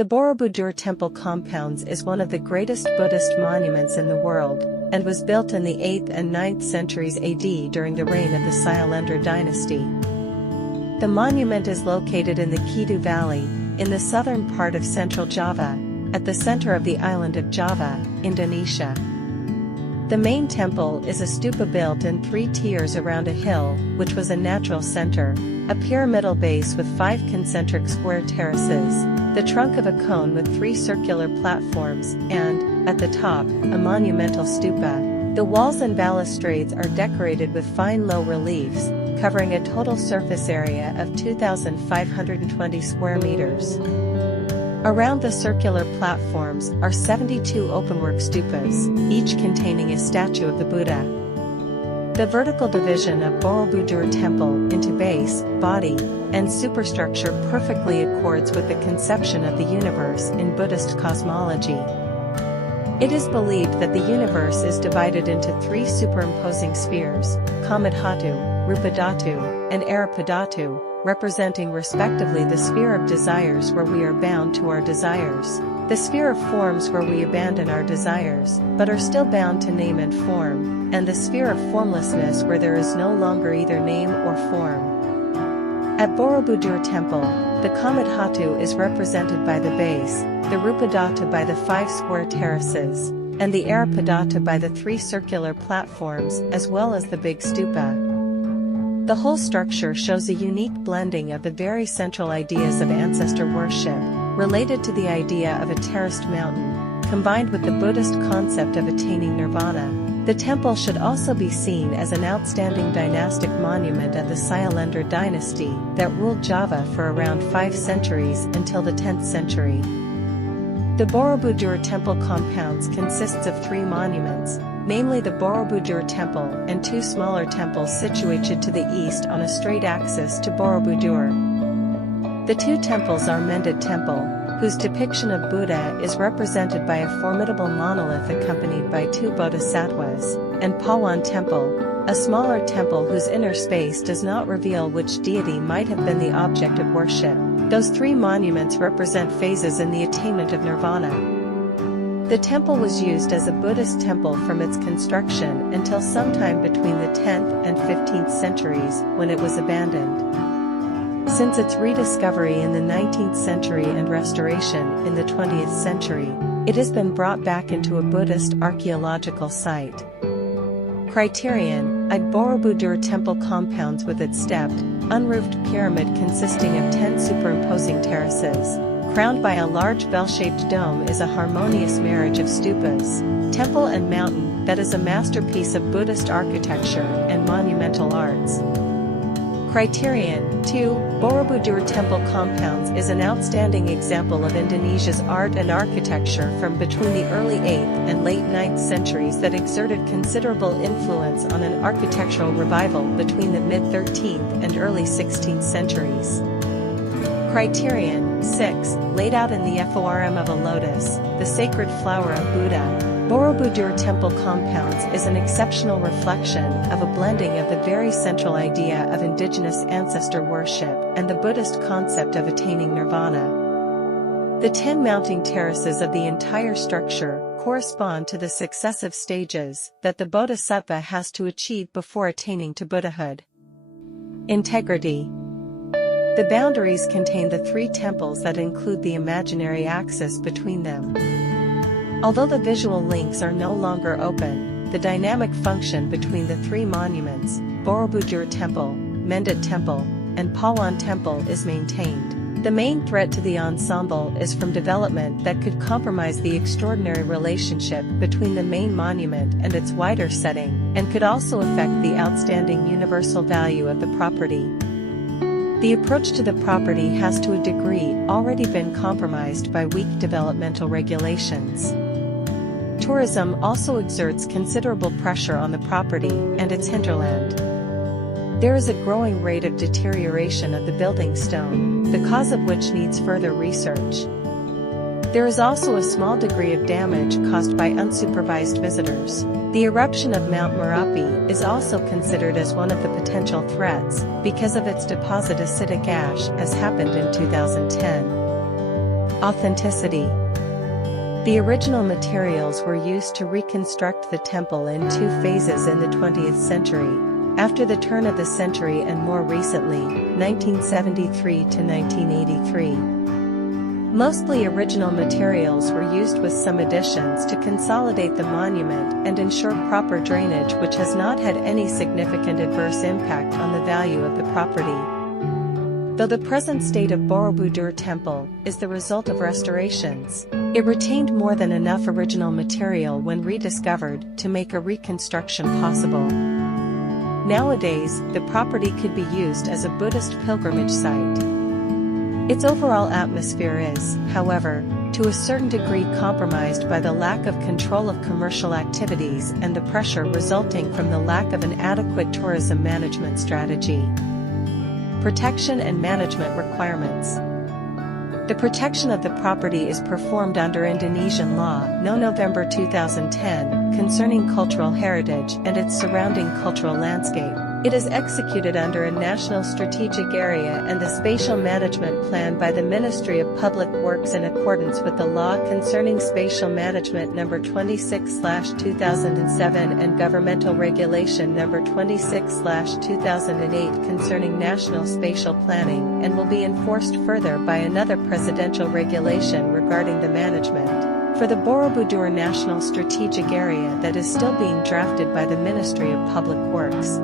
The Borobudur Temple compounds is one of the greatest Buddhist monuments in the world, and was built in the 8th and 9th centuries AD during the reign of the Sailendra dynasty. The monument is located in the Kidu Valley, in the southern part of central Java, at the center of the island of Java, Indonesia. The main temple is a stupa built in 3 tiers around a hill, which was a natural center, a pyramidal base with 5 concentric square terraces, the trunk of a cone with 3 circular platforms, and, at the top, a monumental stupa. The walls and balustrades are decorated with fine low reliefs, covering a total surface area of 2,520 square meters. Around the circular platforms are 72 openwork stupas, each containing a statue of the Buddha. The vertical division of Borobudur Temple into base, body, and superstructure perfectly accords with the conception of the universe in Buddhist cosmology. It is believed that the universe is divided into 3 superimposing spheres, Kamadhatu, Rupadhatu, and Arapadhatu, representing respectively the sphere of desires where we are bound to our desires, the sphere of forms where we abandon our desires, but are still bound to name and form, and the sphere of formlessness where there is no longer either name or form. At Borobudur Temple, the Kamadhatu is represented by the base, the Rupadhatu by the 5 square terraces, and the Arapadhatu by the 3 circular platforms as well as the big stupa. The whole structure shows a unique blending of the very central ideas of ancestor worship, related to the idea of a terraced mountain, combined with the Buddhist concept of attaining nirvana. The temple should also be seen as an outstanding dynastic monument of the Sailendra dynasty that ruled Java for around 5 centuries until the 10th century. The Borobudur Temple compounds consists of 3 monuments, namely the Borobudur Temple and 2 smaller temples situated to the east on a straight axis to Borobudur. The 2 temples are Mendut Temple, whose depiction of Buddha is represented by a formidable monolith accompanied by 2 bodhisattvas, and Pawan Temple, a smaller temple whose inner space does not reveal which deity might have been the object of worship. Those 3 monuments represent phases in the attainment of nirvana. The temple was used as a Buddhist temple from its construction until sometime between the 10th and 15th centuries, when it was abandoned. Since its rediscovery in the 19th century and restoration in the 20th century, it has been brought back into a Buddhist archaeological site. Criterion: at Borobudur Temple compounds with its stepped, unroofed pyramid consisting of 10 superimposing terraces, crowned by a large bell-shaped dome, is a harmonious marriage of stupas, temple and mountain that is a masterpiece of Buddhist architecture and monumental arts. Criterion: 2. Borobudur Temple compounds is an outstanding example of Indonesia's art and architecture from between the early 8th and late 9th centuries that exerted considerable influence on an architectural revival between the mid-13th and early 16th centuries. Criterion: 6. Laid out in the form of a lotus, the sacred flower of Buddha, Borobudur Temple compounds is an exceptional reflection of a blending of the very central idea of indigenous ancestor worship and the Buddhist concept of attaining nirvana. The 10 mounting terraces of the entire structure correspond to the successive stages that the bodhisattva has to achieve before attaining to Buddhahood. Integrity. The boundaries contain the 3 temples that include the imaginary axis between them. Although the visual links are no longer open, the dynamic function between the 3 monuments, Borobudur Temple, Mendut Temple, and Pawan Temple, is maintained. The main threat to the ensemble is from development that could compromise the extraordinary relationship between the main monument and its wider setting, and could also affect the outstanding universal value of the property. The approach to the property has to a degree already been compromised by weak developmental regulations. Tourism also exerts considerable pressure on the property and its hinterland. There is a growing rate of deterioration of the building stone, the cause of which needs further research. There is also a small degree of damage caused by unsupervised visitors. The eruption of Mount Merapi is also considered as one of the potential threats, because of its deposit acidic ash, as happened in 2010. Authenticity. The original materials were used to reconstruct the temple in 2 phases in the 20th century, after the turn of the century and more recently, 1973 to 1983. Mostly original materials were used with some additions to consolidate the monument and ensure proper drainage, which has not had any significant adverse impact on the value of the property. Though the present state of Borobudur Temple is the result of restorations, it retained more than enough original material when rediscovered to make a reconstruction possible. Nowadays, the property could be used as a Buddhist pilgrimage site. Its overall atmosphere is, however, to a certain degree compromised by the lack of control of commercial activities and the pressure resulting from the lack of an adequate tourism management strategy. Protection and management requirements. The protection of the property is performed under Indonesian law No. November 2010, concerning cultural heritage and its surrounding cultural landscape. It is executed under a national strategic area and the spatial management plan by the Ministry of Public Works in accordance with the law concerning spatial management No. 26/2007 and governmental regulation No. 26/2008 concerning national spatial planning, and will be enforced further by another presidential regulation regarding the management for the Borobudur National Strategic Area that is still being drafted by the Ministry of Public Works.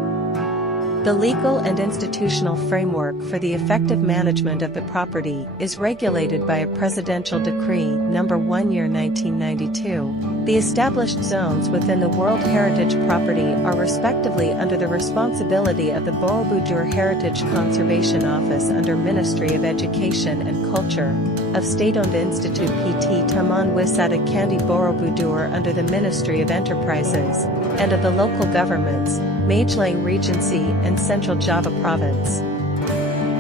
The legal and institutional framework for the effective management of the property is regulated by a Presidential Decree No. 1/1992. The established zones within the World Heritage Property are respectively under the responsibility of the Borobudur Heritage Conservation Office under Ministry of Education and Culture, of State-owned Institute PT Taman Wisata Candi Borobudur under the Ministry of Enterprises, and of the local governments, Magelang Regency and Central Java Province.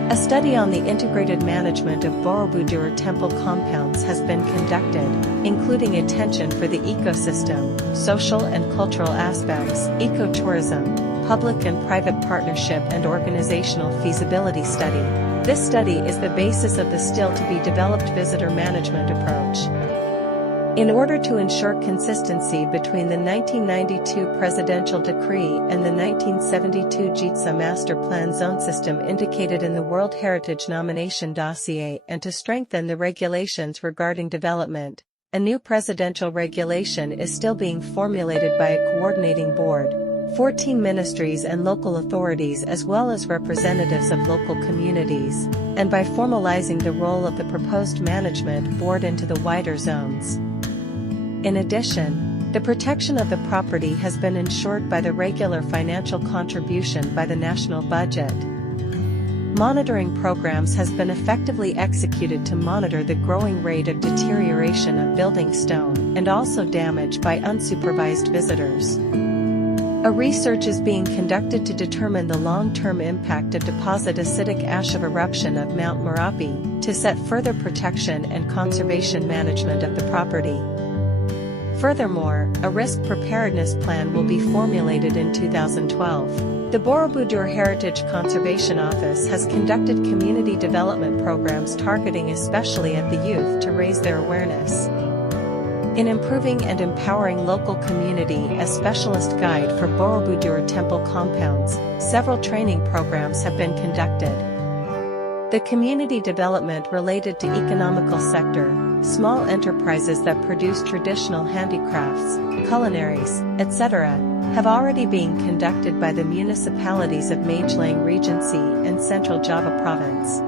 A study on the integrated management of Borobudur Temple compounds has been conducted, including attention for the ecosystem, social and cultural aspects, ecotourism, public and private partnership and organizational feasibility study. This study is the basis of the still-to-be-developed visitor management approach. In order to ensure consistency between the 1992 Presidential Decree and the 1972 JITSA Master Plan Zone System indicated in the World Heritage Nomination Dossier and to strengthen the regulations regarding development, a new presidential regulation is still being formulated by a coordinating board, 14 ministries and local authorities as well as representatives of local communities, and by formalizing the role of the proposed management board into the wider zones. In addition, the protection of the property has been ensured by the regular financial contribution by the national budget. Monitoring programs has been effectively executed to monitor the growing rate of deterioration of building stone and also damage by unsupervised visitors. A research is being conducted to determine the long-term impact of deposit acidic ash of eruption of Mount Merapi, to set further protection and conservation management of the property. Furthermore, a risk preparedness plan will be formulated in 2012. The Borobudur Heritage Conservation Office has conducted community development programs targeting especially at the youth to raise their awareness in improving and empowering local community. As specialist guide for Borobudur Temple compounds, several training programs have been conducted. The community development related to economical sector, small enterprises that produce traditional handicrafts, culinaries, etc., have already been conducted by the municipalities of Magelang Regency and Central Java Province.